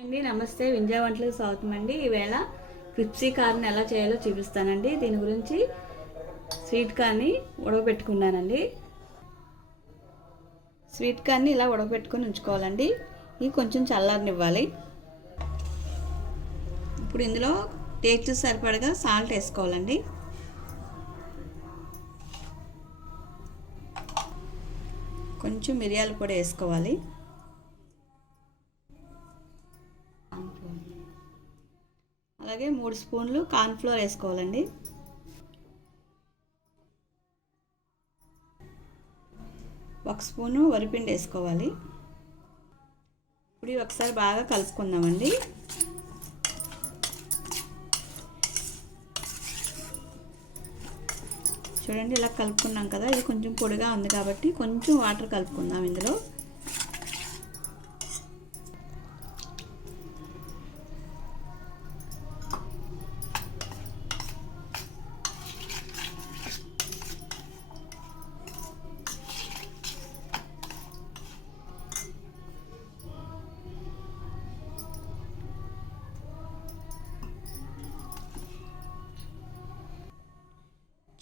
అండి నమస్తే. వింజా వంటలకు స్వాగతం అండి. ఈవేళ క్రిప్సీ కార్న్ ఎలా చేయాలో చూపిస్తానండి. దీని గురించి స్వీట్ కార్న్ని ఉడకబెట్టుకున్నానండి. స్వీట్ కార్న్ని ఇలా ఉడకబెట్టుకొని ఉంచుకోవాలండి. ఇవి కొంచెం చల్లారనివ్వాలి. ఇప్పుడు ఇందులో టేస్ట్ సరిపడగా సాల్ట్ వేసుకోవాలండి. కొంచెం మిరియాల పొడి వేసుకోవాలి. అలాగే మూడు స్పూన్లు కార్న్ఫ్లోర్ వేసుకోవాలండి. ఒక స్పూను వరిపిండి వేసుకోవాలి. ఇప్పుడు ఒకసారి బాగా కలుపుకుందామండి. చూడండి ఇలా కలుపుకున్నాం కదా ఇది కొంచెం పొడిగా ఉంది కాబట్టి కొంచెం వాటర్ కలుపుకుందాం ఇందులో.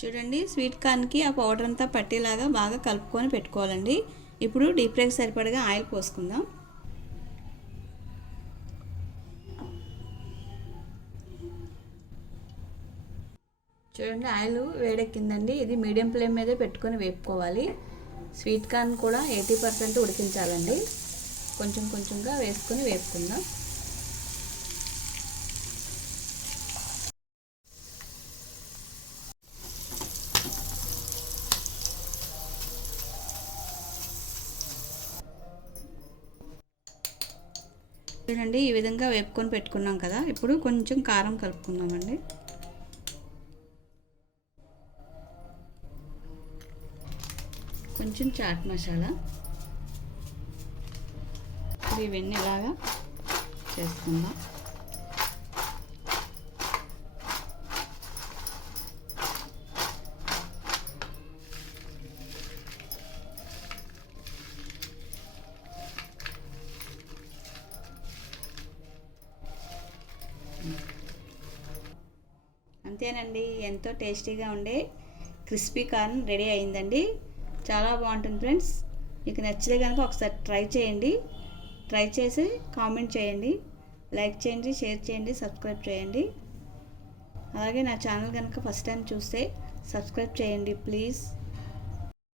చూడండి స్వీట్ కార్న్కి ఆ పౌడర్ అంతా పట్టేలాగా బాగా కలుపుకొని పెట్టుకోవాలండి. ఇప్పుడు డీప్ ఫ్రైకి సరిపడగా ఆయిల్ పోసుకుందాం. చూడండి ఆయిల్ వేడెక్కిందండి. ఇది మీడియం ఫ్లేమ్ మీదే పెట్టుకొని వేపుకోవాలి. స్వీట్ కార్న్ కూడా ఎయిటీ పర్సెంట్ ఉడికించాలండి. కొంచెం కొంచెంగా వేసుకొని వేపుకుందాం. చూడండి ఈ విధంగా వేపుకొని పెట్టుకున్నాం కదా. ఇప్పుడు కొంచెం కారం కలుపుకుందామండి. కొంచెం చాట్ మసాలా. ఇవన్నీ ఇలాగా చేసుకుందాం. అంతేనండి. ఎంతో టేస్టీగా ఉండే క్రిస్పీ కార్న్ రెడీ అయిందండి. చాలా బాగుంటుంది ఫ్రెండ్స్. మీకు నచ్చితే కనుక ఒకసారి ట్రై చేయండి. ట్రై చేసి కామెంట్ చేయండి. లైక్ చేయండి షేర్ చేయండి సబ్స్క్రైబ్ చేయండి. అలాగే నా ఛానల్ కనుక ఫస్ట్ టైం చూస్తే సబ్స్క్రైబ్ చేయండి ప్లీజ్.